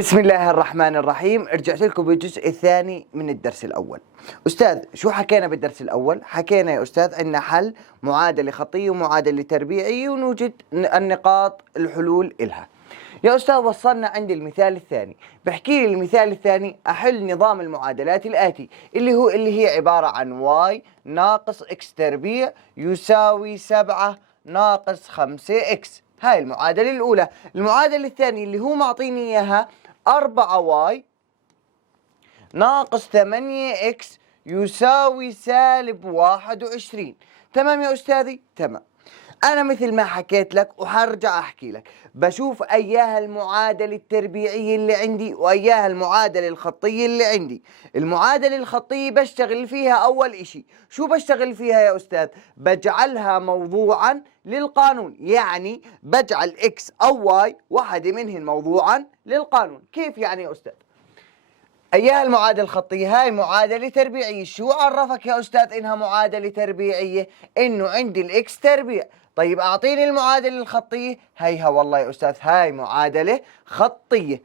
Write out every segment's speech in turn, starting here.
بسم الله الرحمن الرحيم. رجعت لكم بالجزء الثاني من الدرس الأول. أستاذ، شو حكينا بالدرس الأول؟ حكينا يا أستاذ أن حل معادلة خطية ومعادلة تربيعية ونوجد النقاط الحلول إلها. يا أستاذ وصلنا عند المثال الثاني. بحكي لي المثال الثاني أحل نظام المعادلات الآتي اللي هي عبارة عن y ناقص x تربيع يساوي 7 ناقص 5x. هاي المعادلة الأولى. المعادلة الثانية اللي هو معطيني إياها 4y ناقص 8x يساوي سالب 21. تمام يا أستاذي؟ تمام. أنا مثل ما حكيت لك وحرجع أحكي لك، بشوف أياها المعادلة التربيعية اللي عندي وأياها المعادلة الخطية اللي عندي. المعادلة الخطية بشتغل فيها أول إشي. شو بشتغل فيها يا أستاذ؟ بجعلها موضوعا للقانون، يعني بجعل إكس أو واي واحدة منهن موضوعا للقانون. كيف يعني يا أستاذ؟ أيها المعادلة الخطية هاي معادلة تربيعية. شو عرفك يا أستاذ إنها معادلة تربيعية؟ إنه عندي الإكس تربيع. طيب أعطيني المعادلة الخطية. هيها والله يا أستاذ هاي معادلة خطية.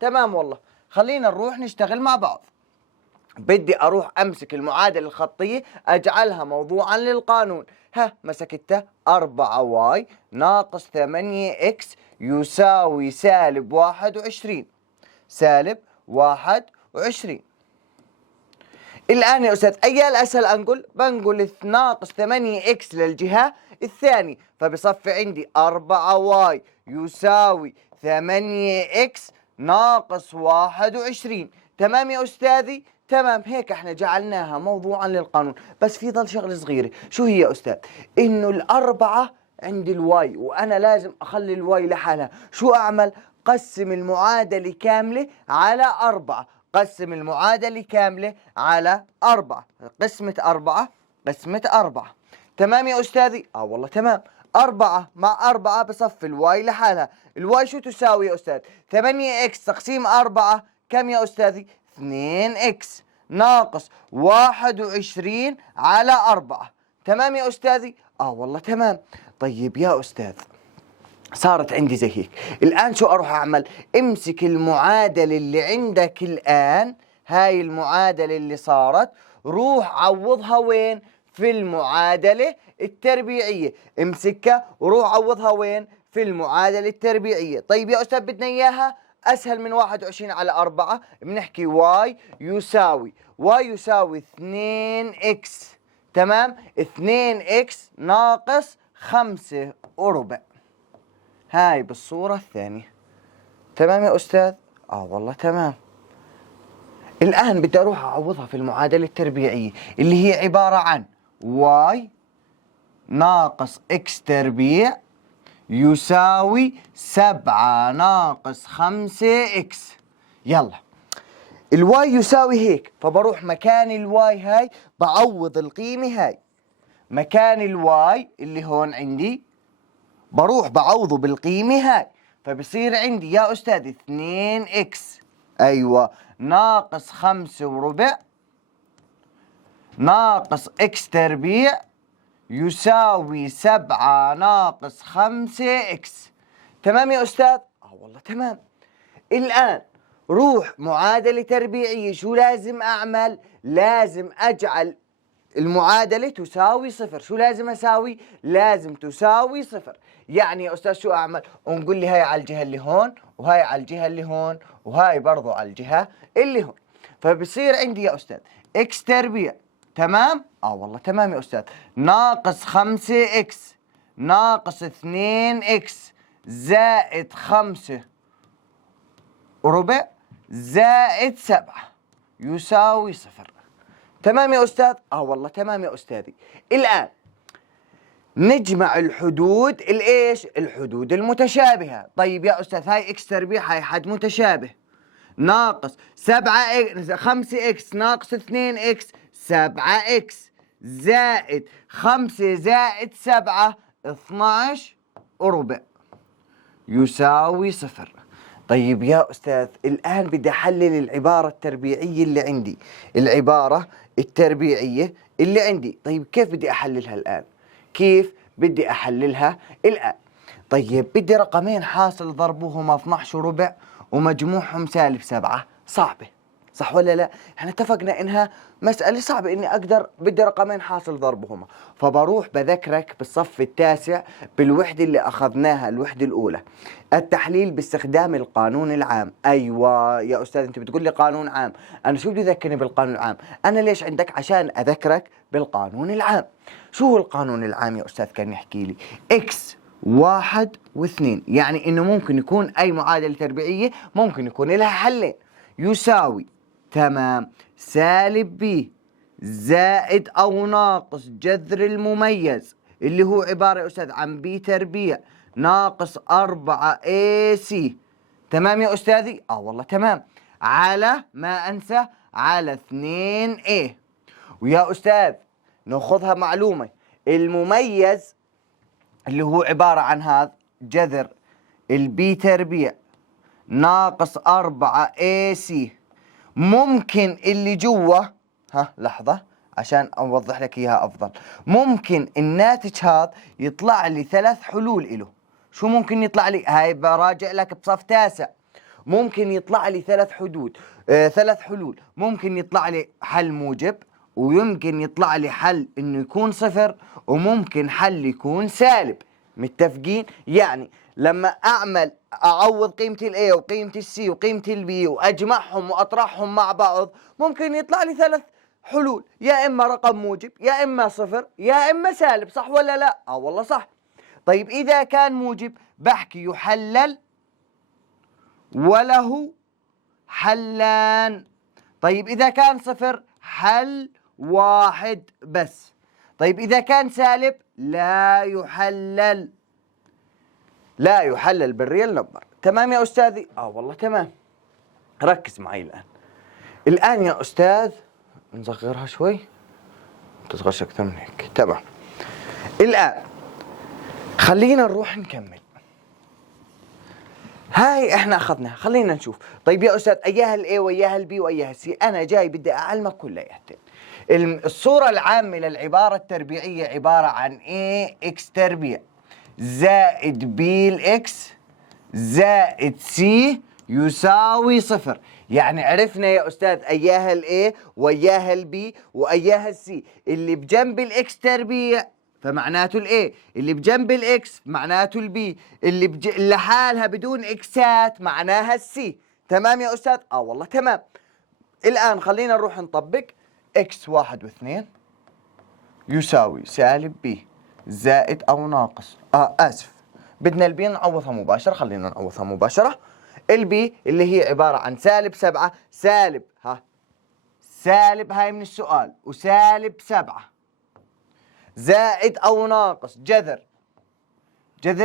تمام والله. خلينا نروح نشتغل مع بعض. بدي أروح أمسك المعادلة الخطية أجعلها موضوعا للقانون. مسكتها 4y ناقص 8x يساوي سالب 21. سالب 21. الآن يا أستاذ أي الأسهل بنقول ناقص 8x للجهة الثانية، فبصفي عندي 4y يساوي 8x ناقص 21. تمام يا أستاذي؟ تمام. هيك احنا جعلناها موضوعا للقانون. بس في ضل شغلة صغيرة. شو هي يا أستاذ؟ إنه الأربعة عند الواي وأنا لازم أخلي الواي لحالها. شو أعمل؟ قسم المعادلة كاملة على 4. قسم المعادلة كاملة على 4. قسمة 4. تمام يا أستاذي؟ والله تمام. 4 مع 4 بصفي الواي لحالها. الواي شو تساوي يا أستاذ؟ 8x تقسيم 4 كم يا أستاذي؟ 2x ناقص 21 على 4. تمام يا أستاذي؟ والله تمام. طيب يا أستاذ صارت عندي زي هيك. الآن شو أروح أعمل؟ امسك المعادلة اللي عندك الآن، هاي المعادلة اللي صارت، روح عوضها وين؟ في المعادلة التربيعية. امسكها وروح عوضها وين؟ في المعادلة التربيعية. طيب يا أستاذ بدنا إياها أسهل من 21 على 4. بنحكي y يساوي 2x. تمام؟ 2x ناقص 5 وربع. هاي بالصورة الثانية. تمام يا أستاذ؟ والله تمام. الآن بدي أروح أعوضها في المعادلة التربيعية اللي هي عبارة عن y ناقص x تربيع يساوي 7 ناقص 5x. يلا الواي يساوي هيك، فبروح مكان الواي هاي بعوض القيمة هاي. مكان الواي اللي هون عندي بروح بعوضه بالقيمة هاي، فبصير عندي يا أستاذ 2x أيوة ناقص 5 وربع ناقص x تربيع يساوي 7 ناقص 5x. تمام يا أستاذ؟ والله تمام. الآن روح معادلة تربيعية. شو لازم أعمل؟ لازم أجعل المعادلة تساوي صفر. شو لازم أساوي؟ لازم تساوي صفر. يعني يا أستاذ شو أعمل؟ نقول لي هاي على الجهة اللي هون وهاي على الجهة اللي هون وهاي برضو على الجهة اللي هون. فبصير عندي يا أستاذ إكس تربيع. تمام؟ والله تمام يا أستاذ. ناقص 5x ناقص 2x زائد 5 وربع زائد 7 يساوي صفر. تمام يا أستاذ؟ والله تمام يا أستاذي. الآن نجمع الحدود الإيش؟ الحدود المتشابهة. طيب يا أستاذ هاي إكس تربيع هاي حد متشابه. ناقص 5x ناقص 2x 7x زائد 5 زائد 7 12 وربع يساوي صفر. طيب يا أستاذ الآن بدي أحلل العبارة التربيعية اللي عندي. العبارة التربيعية اللي عندي. طيب كيف بدي أحللها الآن؟ كيف بدي أحللها الآن؟ طيب بدي رقمين حاصل ضربهما 12 وربع ومجموعهم -7 صعبة، صح ولا لا؟ احنا اتفقنا انها مسألة صعبة اني اقدر بدي رقمين حاصل ضربهما، فبروح بذكرك بالصف التاسع بالوحدة اللي اخذناها الوحدة الاولى، التحليل باستخدام القانون العام. ايوه يا استاذ انت بتقول لي قانون عام، انا شو بدي اذكرني بالقانون العام؟ انا ليش عندك؟ عشان اذكرك بالقانون العام. شو هو القانون العام يا استاذ؟ كان يحكي لي اكس 1 و2، يعني انه ممكن يكون اي معادلة تربيعية ممكن يكون لها حلين، يساوي تمام سالب بي زائد أو ناقص جذر المميز اللي هو عبارة يا أستاذ عن بي تربيع ناقص 4 اي سي. تمام يا أستاذي؟ والله تمام. على ما أنسى على 2 اي. ويا أستاذ نأخذها معلومة، المميز اللي هو عبارة عن هذا جذر البي تربيع ناقص 4 اي سي، ممكن اللي جوا لحظة عشان أوضح لك إياها أفضل، ممكن الناتج هذا يطلع لي 3 حلول إله. شو ممكن يطلع لي؟ هاي براجع لك بصف تاسع. ممكن يطلع لي 3 حلول. ممكن يطلع لي حل موجب، ويمكن يطلع لي حل إنه يكون صفر، وممكن حل يكون سالب. متفقين؟ يعني لما أعوض قيمة الA وقيمة الC وقيمة الB وأجمعهم وأطرحهم مع بعض، ممكن يطلع لي 3 حلول، يا إما رقم موجب يا إما صفر يا إما سالب، صح ولا لا؟ والله صح. طيب إذا كان موجب بحكي يحلل وله حلان. طيب إذا كان صفر حل واحد بس. طيب إذا كان سالب لا يحلل بالريال نمبر. تمام يا أستاذي؟ والله تمام. ركز معي الآن يا أستاذ نصغرها شوي، تصغرش أكثر من هيك. تمام. الآن خلينا نروح نكمل. هاي احنا اخذناها، خلينا نشوف. طيب يا أستاذ أياها الA وأياها الB وأياها الC، أنا جاي بدي أعلمك كلياتين. الصورة العامة للعبارة التربيعية عبارة عن AX تربيع زائد B الإكس زائد C يساوي صفر. يعني عرفنا يا أستاذ أياها الA وأياها الB وأياها الC، اللي بجنب الإكس تربيع فمعناته الA، اللي بجنب الإكس معناته الB، اللي لحالها بدون إكسات معناها الC. تمام يا أستاذ؟ والله تمام. الآن خلينا نروح نطبق. إكس 1 و2 يساوي سالب B زائد أو ناقص آسف، بدنا البي نعوضها مباشرة، خلينا نعوضها مباشرة. البي اللي هي عبارة عن -7 سالب هاي من السؤال وسالب 7 زائد أو ناقص جذر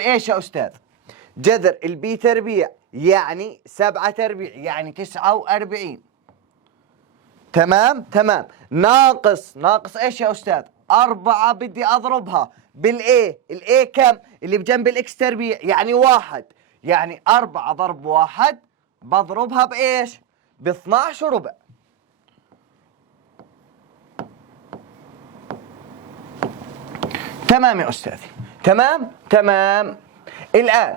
إيش يا أستاذ؟ جذر البي تربيع يعني 7 تربيع يعني 49. تمام. ناقص ايش يا أستاذ؟ 4 بدي أضربها بالA. الA كم؟ اللي بجنب الإكس تربيع يعني 1، يعني 4 ضرب 1 بضربها بإيش؟ ب12 وربع. تمام يا أستاذي؟ تمام. الآن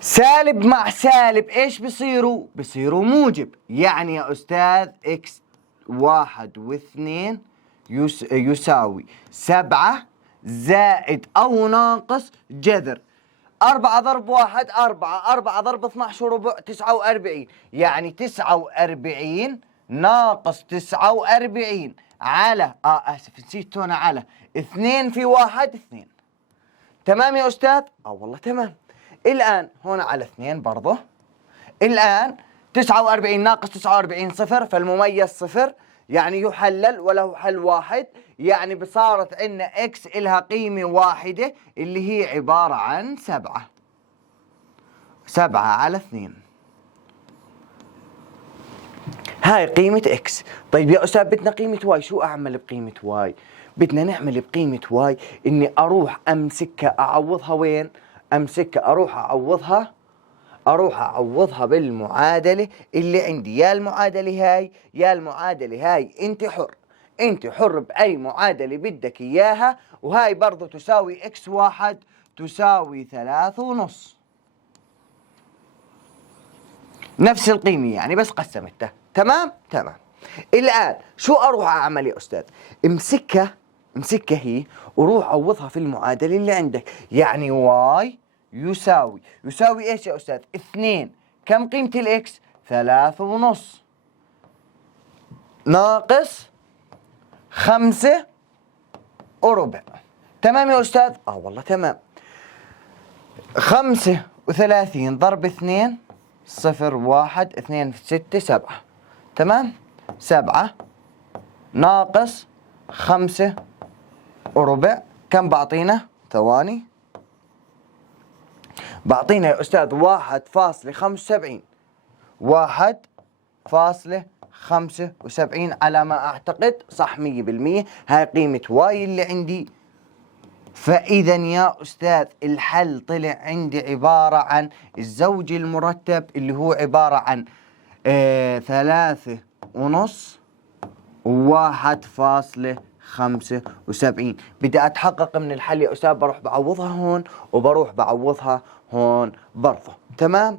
سالب مع سالب ايش بصيروا موجب. يعني يا أستاذ إكس 1 و2 يساوي 7 زائد أو ناقص جذر 4 ضرب 1 4 ضرب 12 وربع 49، يعني 49 ناقص 49 على آسف نسيت هنا على 2 في 1 2. تمام يا أستاذ؟ والله تمام. الآن هنا على 2 برضه. الآن 49 ناقص 49 صفر، فالمميز صفر، يعني يحلل وله حل واحد، يعني بصارت عندنا إكس إلها قيمة واحدة اللي هي عبارة عن 7 على 2. هاي قيمة إكس. طيب يا أستاذ بدنا قيمة واي، شو أعمل بقيمة واي؟ بدنا نعمل بقيمة واي إني أروح أمسكها أعوضها وين؟ أروح أعوضها بالمعادلة اللي عندي، يا المعادلة هاي يا المعادلة هاي. أنت حر بأي معادلة بدك إياها. وهاي برضو تساوي إكس 1 تساوي 3.5. نفس القيمة يعني بس قسمته. تمام. الآن شو أروح أعمل يا أستاذ؟ امسكها هي وروح عوضها في المعادلة اللي عندك. يعني واي يساوي إيش يا أستاذ؟ 2. كم قيمة الإكس؟ 3.5 ناقص 5.25. تمام يا أستاذ؟ والله تمام. 35 ضرب 2 0 1 2 6 7. تمام. 7 ناقص 5.25 كم بعطينا؟ ثواني. بعطينا يا أستاذ 1.75. 1.75 على ما أعتقد صح 100%. هاي قيمة واي اللي عندي. فإذا يا أستاذ الحل طلع عندي عبارة عن الزوج المرتب اللي هو عبارة عن 3.5 و1.75. بدي أتحقق من الحل يا أستاذ، بروح بعوضها هون وبروح بعوضها هون برضه. تمام.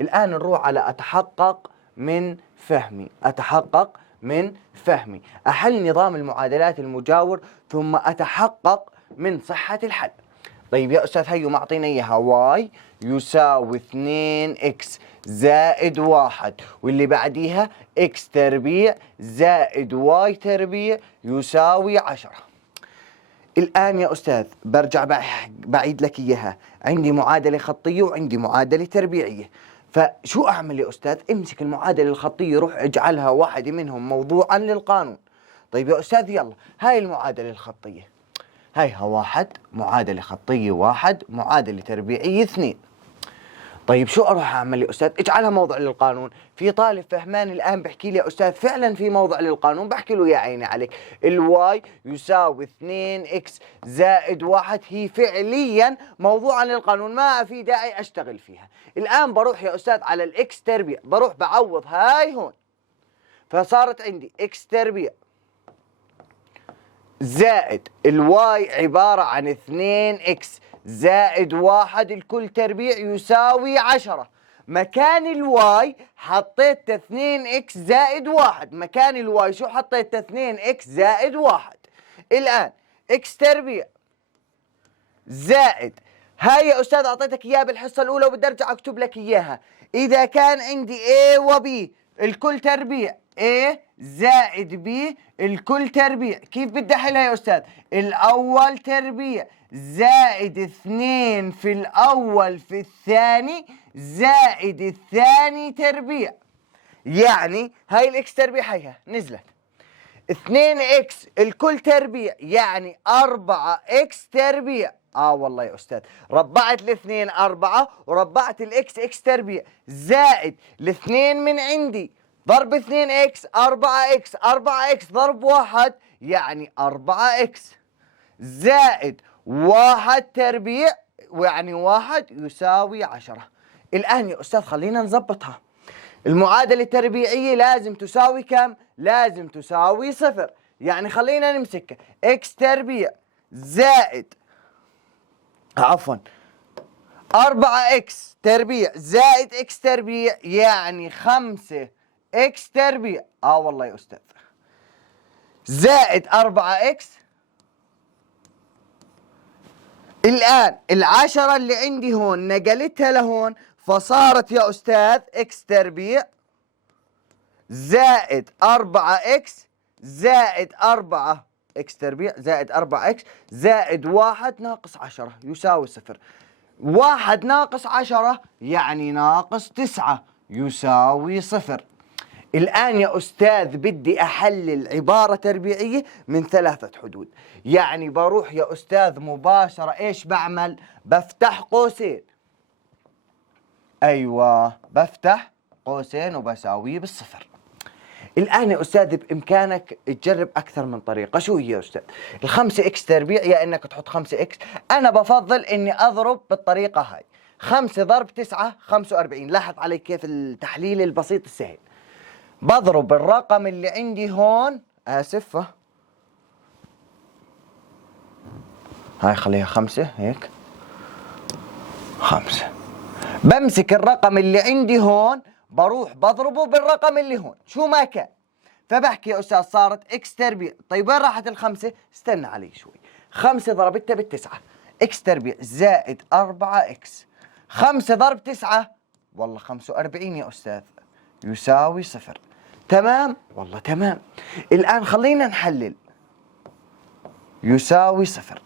الآن نروح على أتحقق من فهمي. أحل نظام المعادلات المجاور ثم أتحقق من صحة الحل. طيب يا أستاذ هيو معطينا إياها واي يساوي 2x زائد 1 واللي بعديها x تربيع زائد y تربيع يساوي 10. الآن يا أستاذ برجع بعيد لك إياها. عندي معادلة خطية وعندي معادلة تربيعية. فشو أعمل يا أستاذ؟ امسك المعادلة الخطية روح اجعلها واحدة منهم موضوعا للقانون. طيب يا أستاذ يلا هاي المعادلة الخطية هايها 1 معادلة خطية 1 معادلة تربيعية 2. طيب شو أروح أعمل يا أستاذ؟ اجعلها موضع للقانون. في طالب فهمان الآن بحكي لي يا أستاذ فعلا في موضع للقانون. بحكي له يا عيني عليك، الواي يساوي 2x زائد 1 هي فعليا موضوعا للقانون، ما في داعي أشتغل فيها. الآن بروح يا أستاذ على الإكس تربيع، بروح بعوض هاي هون، فصارت عندي إكس تربيع زائد الواي عبارة عن 2x زائد 1 الكل تربيع يساوي 10. مكان الواي حطيت 2x زائد 1. مكان الواي شو حطيت؟ 2x زائد 1. الآن x تربيع زائد هاي يا أستاذ أعطيتك إياها بالحصة الأولى وبدي أرجع أكتب لك إياها. إذا كان عندي A و B الكل تربيع A زائد B الكل تربيع، كيف بدي أحلها يا أستاذ؟ الأول تربيع زائد 2 في الأول في الثاني زائد الثاني تربيع. يعني هاي الإكس تربيع هيها نزلت 2x الكل تربيع يعني 4x تربيع. والله يا أستاذ ربعت الاثنين 4 وربعت الإكس إكس تربيع زائد الاثنين من عندي ضرب 2x 4x ضرب 1 يعني 4x زائد 1 تربيع يعني 1 يساوي 10. الآن يا أستاذ خلينا نظبطها. المعادلة التربيعية لازم تساوي كم؟ لازم تساوي 0. يعني خلينا نمسكها x تربيع زائد 4x تربيع زائد x تربيع يعني 5x تربيع. والله يا أستاذ زائد 4x. الآن 10 اللي عندي هون نقلتها لهون فصارت يا أستاذ x تربيع زائد 4x زائد 4x تربيع زائد 4x زائد 1 ناقص 10 يساوي 0. 1 ناقص 10 يعني ناقص 9 يساوي 0. الآن يا أستاذ بدي أحلل عبارة تربيعية من 3 حدود. يعني بروح يا أستاذ مباشرة إيش بعمل؟ بفتح قوسين. أيوة بفتح قوسين وبساويه بالصفر. الآن يا أستاذ بإمكانك تجرب أكثر من طريقة. شو هي يا أستاذ؟ 5x تربيع يا إنك تحط 5x. أنا بفضل إني أضرب بالطريقة هاي. 5 ضرب 9 45. لاحظ علي كيف التحليل البسيط السهل. بضرب الرقم اللي عندي هون هاي خليها 5 هيك 5. بمسك الرقم اللي عندي هون بروح بضربه بالرقم اللي هون شو ما كان. فبحكي يا أستاذ صارت إكس تربيع. طيب وين راحت الخمسة؟ استنى علي شوي. 5 ضربتها بالتسعة، إكس تربيع زائد 4 إكس. 5 ضرب 9 والله 45 يا أستاذ يساوي 0. تمام؟ والله تمام. الآن خلينا نحلل. يساوي 0.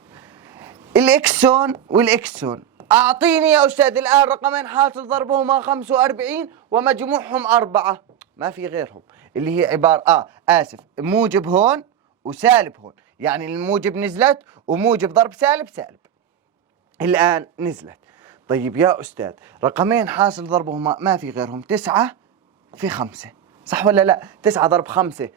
الإكسون والإكسون أعطيني يا أستاذ الآن رقمين حاصل ضربهما 45 ومجموعهم 4. ما في غيرهم، اللي هي عبارة آسف موجب هون وسالب هون، يعني الموجب نزلت وموجب ضرب سالب سالب الآن نزلت. طيب يا أستاذ رقمين حاصل ضربهما ما في غيرهم 9 في 5، صح ولا لا؟ 9 ضرب 5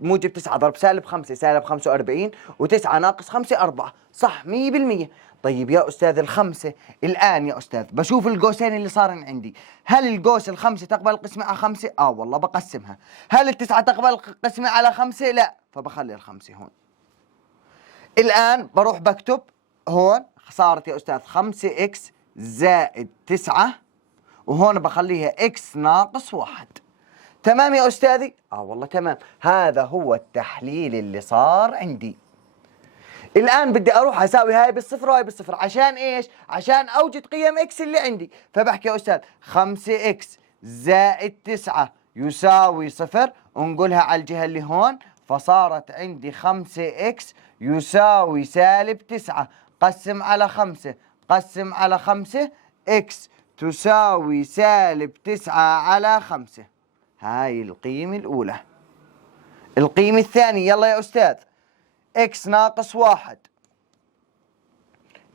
موجب 9 ضرب سالب 5 سالب 45 و9 ناقص 5 4، صح 100%. طيب يا أستاذ الخمسة الآن يا أستاذ بشوف القوسين اللي صارن عندي، هل القوس الخمسة تقبل القسمة على 5؟ والله بقسمها. هل التسعة تقبل القسمة على 5؟ لا، فبخلي الخمسة هون. الآن بروح بكتب هون صارت يا أستاذ 5 إكس زائد 9، وهون بخليها إكس ناقص 1. تمام يا أستاذي؟ والله تمام. هذا هو التحليل اللي صار عندي. الآن بدي أروح أساوي هاي بالصفر وهاي بالصفر. عشان إيش؟ عشان أوجد قيم إكس اللي عندي. فبحكي يا أستاذ 5 إكس زائد 9 يساوي 0، ونقولها على الجهة اللي هون. فصارت عندي 5 إكس يساوي سالب 9. قسم على 5 قسم على 5، إكس تساوي سالب 9 على 5. هاي القيمة الأولى. القيمة الثانية يلا يا أستاذ، إكس ناقص 1.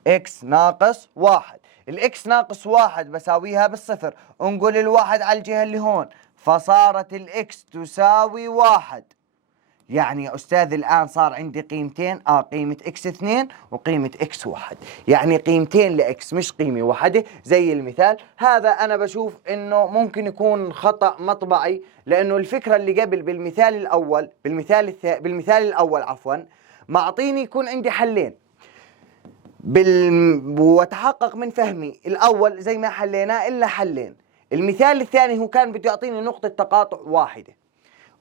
إكس ناقص 1. الإكس ناقص 1 بساويها بالصفر، ونقول الواحد على الجهة اللي هون. فصارت الإكس تساوي 1. يعني يا أستاذ الآن صار عندي قيمتين، قيمة إكس 2 وقيمة إكس 1، يعني قيمتين لإكس مش قيمة واحدة زي المثال هذا. أنا بشوف إنه ممكن يكون خطأ مطبعي، لأنه الفكرة اللي قبل بالمثال الأول بالمثال الأول عفوا معطيني يكون عندي حلين وتحقق من فهمي الأول زي ما حليناه إلا حلين. المثال الثاني هو كان بده يعطيني نقطة تقاطع واحدة،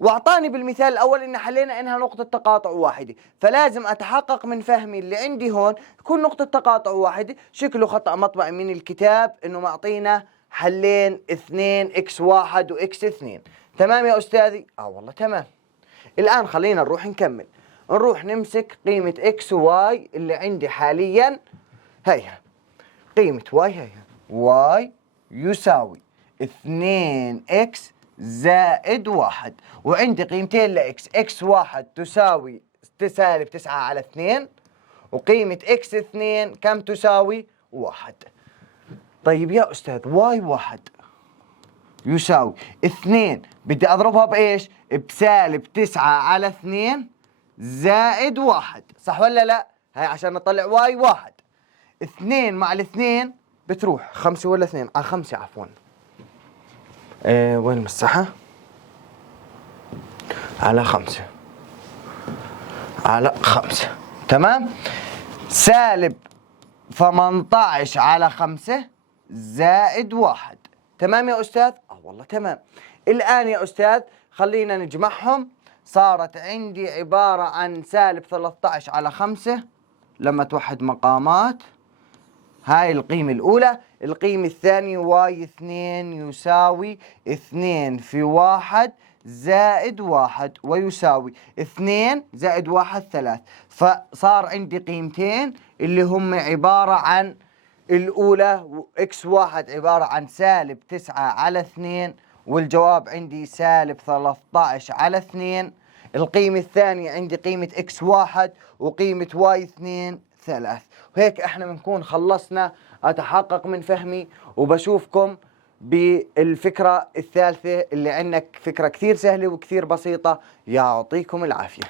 واعطاني بالمثال الاول ان حلينا انها نقطة تقاطع واحدة، فلازم اتحقق من فهمي اللي عندي هون يكون نقطة تقاطع واحدة. شكله خطأ مطبعي من الكتاب انه معطينا حلين 2 اكس 1 واكس 2. تمام يا استاذي؟ والله تمام. الان خلينا نروح نكمل، نروح نمسك قيمة اكس وواي اللي عندي حاليا. هيها قيمة واي، هيها واي يساوي 2 اكس زائد 1، وعندي قيمتين لإكس. إكس 1 تساوي سالب 9 على 2، وقيمة إكس 2 كم تساوي؟ 1. طيب يا أستاذ واي 1 يساوي 2 بدي أضربها بإيش؟ بسالب 9 على 2 زائد 1، صح ولا لا؟ هاي عشان نطلع واي 1. 2 مع الاثنين بتروح 5 ولا 2 على 5 عفوا. وين المساحة؟ على 5 على 5. تمام. سالب 18 على 5 زائد 1. تمام يا أستاذ؟ والله تمام. الآن يا أستاذ خلينا نجمعهم. صارت عندي عبارة عن سالب 13 على 5 لما توحد مقامات. هاي القيمة الأولى. القيمة الثانية واي 2 يساوي 2 في 1 زائد 1 ويساوي 2 زائد 1 3. فصار عندي قيمتين اللي هم عبارة عن الأولى إكس 1 عبارة عن سالب 9 على 2، والجواب عندي سالب 13 على 2. القيمة الثانية عندي قيمة إكس 1 وقيمة واي 2 3. وهيك احنا بنكون خلصنا. اتحقق من فهمي وبشوفكم بالفكرة الثالثة اللي عندك فكرة كثير سهلة وكثير بسيطة. يعطيكم العافية.